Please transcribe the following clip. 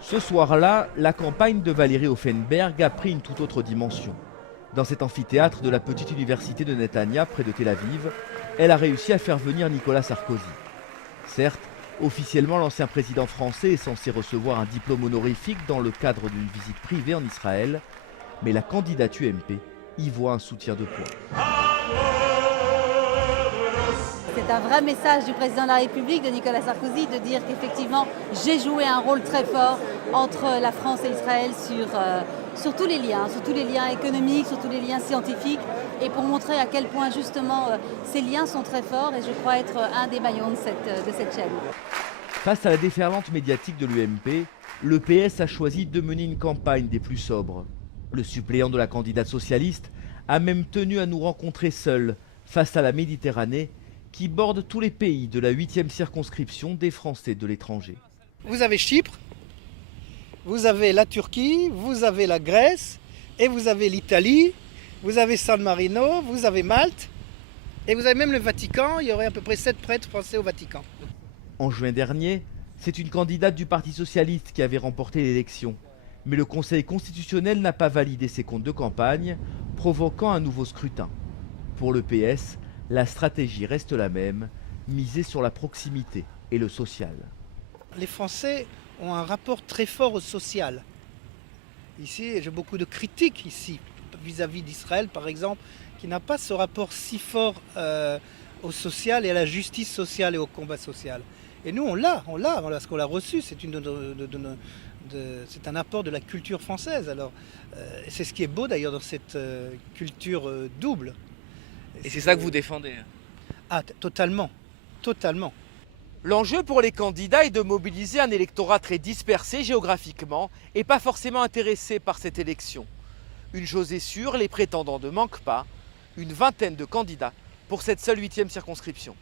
Ce soir-là, la campagne de Valérie Offenberg a pris une toute autre dimension. Dans cet amphithéâtre de la petite université de Netanya, près de Tel Aviv, elle a réussi à faire venir Nicolas Sarkozy. Certes, officiellement, l'ancien président français est censé recevoir un diplôme honorifique dans le cadre d'une visite privée en Israël, mais la candidate UMP y voit un soutien de poids. C'est un vrai message du président de la République, de Nicolas Sarkozy, de dire qu'effectivement, j'ai joué un rôle très fort entre la France et Israël sur tous les liens économiques, sur tous les liens scientifiques, et pour montrer à quel point justement ces liens sont très forts, et je crois être un des maillons de cette chaîne. Face à la déferlante médiatique de l'UMP, le PS a choisi de mener une campagne des plus sobres. Le suppléant de la candidate socialiste a même tenu à nous rencontrer seul face à la Méditerranée qui borde tous les pays de la 8e circonscription des Français de l'étranger. Vous avez Chypre, vous avez la Turquie, vous avez la Grèce, et vous avez l'Italie, vous avez San Marino, vous avez Malte, et vous avez même le Vatican. Il y aurait à peu près 7 prêtres français au Vatican. En juin dernier, c'est une candidate du Parti socialiste qui avait remporté l'élection. Mais le Conseil constitutionnel n'a pas validé ses comptes de campagne, provoquant un nouveau scrutin. Pour le PS, la stratégie reste la même, miser sur la proximité et le social. Les Français ont un rapport très fort au social. Ici, j'ai beaucoup de critiques ici, vis-à-vis d'Israël par exemple, qui n'a pas ce rapport si fort au social et à la justice sociale et au combat social. Et nous, on l'a, parce qu'on l'a reçu, c'est un apport de la culture française. Alors, c'est ce qui est beau d'ailleurs dans cette culture double. Et c'est ça que vous défendez? Ah, totalement, totalement. L'enjeu pour les candidats est de mobiliser un électorat très dispersé géographiquement et pas forcément intéressé par cette élection. Une chose est sûre, les prétendants ne manquent pas, une vingtaine de candidats pour cette seule 8e circonscription.